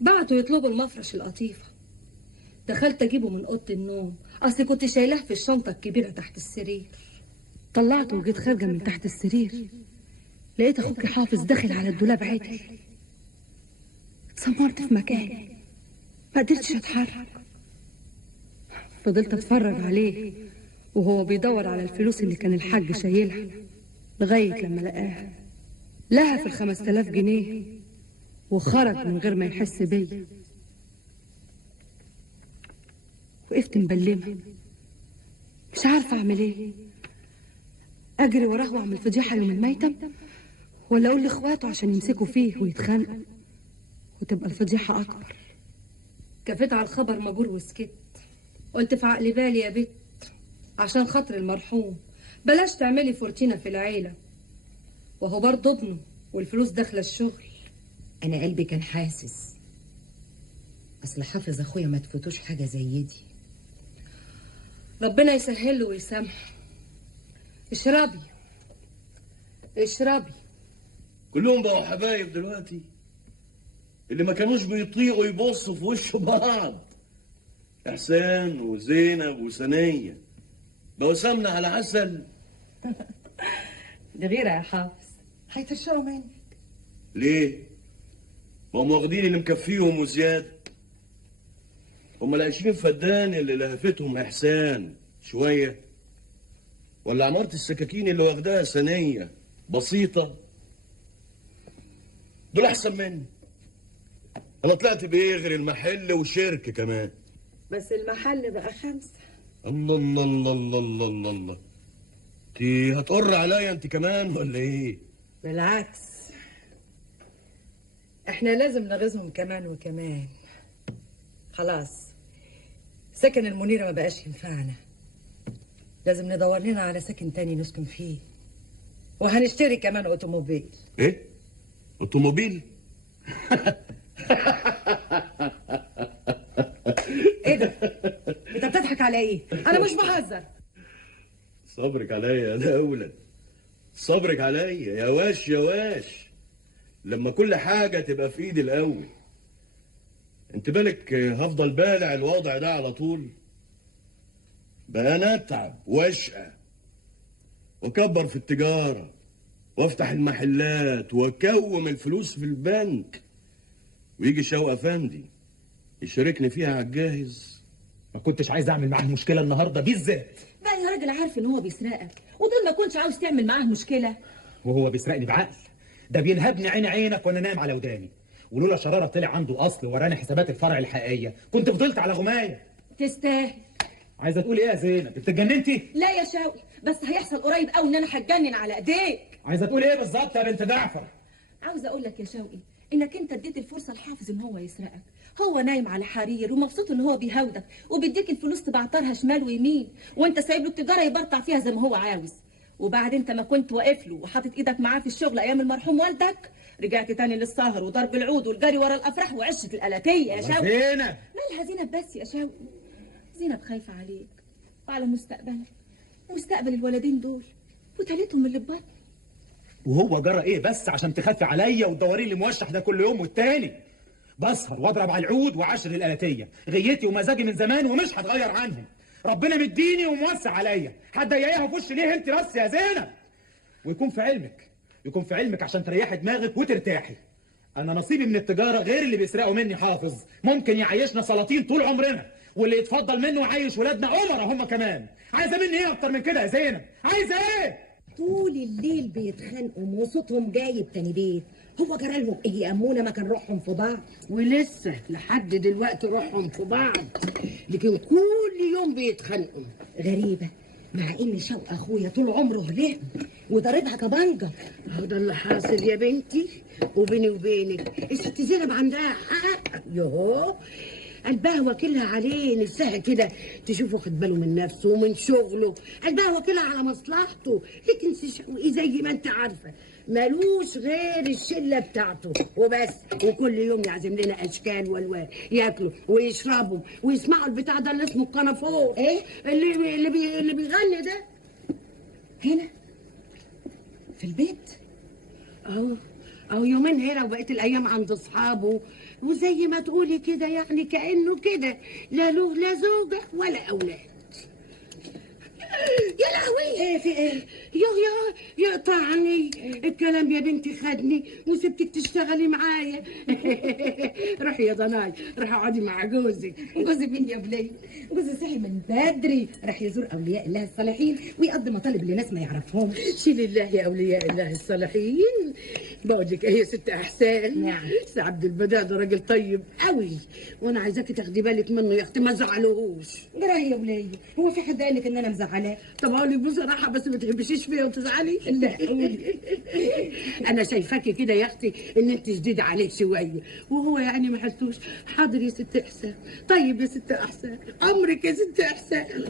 بعتوا يطلبوا المفرش القطيفة. دخلت اجيبه من اوضه النوم، اصل كنت شايلاه في الشنطه الكبيره تحت السرير. طلعته وجيت خارجه من تحت السرير، لقيت اخوك حافظ داخل على الدولاب عدل. اتسمرت في مكاني، ما قدرتش اتحرك. فضلت اتفرج عليه وهو بيدور على الفلوس اللي كان الحاج شايلها، لغايه لما لقاها في ال5000 جنيه وخرج من غير ما يحس بيا. وقفت مبلمه مش عارفه اعمل ايه، اجري وراه واعمل فضيحه يوم الميتم، ولا اقول لاخواته عشان يمسكوا فيه ويتخانقوا وتبقى الفضيحه اكبر. كفيت على الخبر مجور وسكت. قلت في عقل بالي يا بت، عشان خاطر المرحوم بلاش تعملي فورتينا في العيله، وهو برضه ابنه والفلوس داخله الشغل. انا قلبي كان حاسس، اصل حافظ اخويا ما تفوتوش حاجه زي دي. ربنا يسهل له ويسامحه. اشربي اشربي. كلهم بقوا حبايب دلوقتي، اللي ما كانوش بيطيقوا يبصوا في وش بعض. احسان وزينب وسنيه بقوا سمنه على عسل. دي غيرة يا حافظ. هيترشقوا منك. ليه؟ ما هم واخدين اللي مكفيهم وزياده. هم ال20 فدان اللي لهفتهم احسان شويه، ولا عمارة السكاكين اللي واخداها سنيه بسيطه؟ دول احسن مني. انا طلعت بايه غير المحل وشركه كمان؟ بس المحل بقى 5. الله الله الله الله الله الله الله. انت هتقر عليا انت كمان ولا ايه؟ بالعكس، احنا لازم نغيظهم كمان وكمان. خلاص سكن المنيرة ما بقاش ينفعنا، لازم ندور لنا على سكن تاني نسكن فيه، وهنشتري كمان اوتوموبيل. ايه؟ اوتوموبيل؟ ايه ده؟ انت بتضحك على ايه؟ انا مش بهزر. صبرك عليا يا دولة، صبرك عليا يا واش يا واش، لما كل حاجة تبقى في ايدي الاول. انت بالك هفضل بالع الوضع ده على طول؟ بقى انا اتعب واشقى واكبر في التجارة وافتح المحلات واكوم الفلوس في البنك، ويجي شوقي افندي يشاركني فيها على الجاهز. ما كنتش عايز اعمل معاه مشكله النهارده بالذات. بقى يا راجل عارف ان هو بيسرقك، ودول ما كنتش عاوز تعمل معاه مشكله. وهو بيسرقني بعقل، ده بينهبني عين عينك وانا نايم على وداني. ولولا شراره طلع عنده اصل وراني حسابات الفرع الحقيقيه كنت فضلت على غمايه. تستاهل. عايزه تقولي ايه يا زينب؟ انت اتجننتي؟ لا يا شوقي، بس هيحصل قريب قوي ان انا هتجنن على ايديك. عايزه تقولي ايه بالظبط يا بنت جعفر؟ عاوزه اقول لك يا شوقي انك انت اديت الفرصه لحافظ ان هو يسرقك. هو نايم على حرير ومبسوط ان هو بيهودك وبيديك الفلوس تبعترها شمال ويمين، وانت سايب له التجاره يبرطع فيها زي ما هو عاوز. وبعد انت ما كنت واقف له وحاطط ايدك معاه في الشغل ايام المرحوم والدك، رجعت تاني للسهر وضرب العود والجري ورا الافراح وعشه الالاتيه يا شوقي. زينب مالها زينب بس يا شوقي؟ زينب خايفه عليك وعلى مستقبلك ومستقبل الولدين دول وتالتهم اللي ببطن. وهو جرى ايه بس عشان تخافي عليا وتدوري لي موشح ده كل يوم والتاني؟ بسهر واضرب على العود وعشر الالاتيه، غيتي ومزاجي من زمان ومش هتغير عنهم. ربنا مديني وموسع عليا، هتضايقيها في وش ليه انت بس يا زينب؟ ويكون في علمك، يكون في علمك عشان تريحي دماغك وترتاحي. انا نصيبي من التجاره غير اللي بيسرقوا مني حافظ، ممكن يعيشنا سلاطين طول عمرنا، واللي يتفضل منه يعيش ولادنا عمر هم كمان. عايزه مني ايه اكتر من كده يا زينب؟ عايزه ايه؟ طول الليل بيتخانقوا وصوتهم جايب تاني بيت. هو جرى لهم ايه يا امونه؟ ما كان روحهم في بعض، ولسه لحد دلوقتي روحهم في بعض، لكن كل يوم بيتخانقوا. غريبه، مع ان شوق اخويا طول عمره لهم وضاربها كبنجه. هو ده اللي حاصل يا بنتي، وبيني وبينك الست زينب عندها حق. يهو قلبها واكلها عليه، نفسها كده تشوفه واخد باله من نفسه ومن شغله، قلبها واكلها على مصلحته. لكن شوقي زي ما انت عارفه ملوش غير الشله بتاعته وبس، وكل يوم يعزم لنا اشكال والوان ياكلوا ويشربوا ويسمعوا البتاع ده اللي اسمه الكنافور. ايه اللي بيغني ده هنا في البيت؟ اهو يومين هنا وبقيت الايام عند اصحابه وزي ما تقولي كده يعني كأنه كده لا له لا زوجة ولا أولاد. يا لهوي، ايه في ايه؟ يقطعني الكلام يا بنتي، خدني وسبتك تشتغلي معايا. روحي يا ضناي، روحي اقعدي مع جوزك. جوزي مين يا بلي؟ جوزي صحي من بدري، راح يزور اولياء الله الصالحين ويقضي مطالب لناس ما يعرفهمش. شيل الله يا اولياء الله الصالحين. بقول لك ايه يا ست احسان؟ نعم. سي عبد البديع ده راجل طيب قوي، وانا عايزاكي تاخدي بالك منه يا اختي، ما تزعلوهوش. جراي يا بلي، هو في حد قال لك ان انا مزعلاه؟ طب اقول لك بصراحه بس ما تهبشيش فيا وتزعلي. لا قولي. انا شايفاكي كده يا اختي ان انت شديده عليه شويه، وهو يعني ما حلتوش. حاضر يا ست احسان. طيب يا ست احسان، امرك يا ست احسان.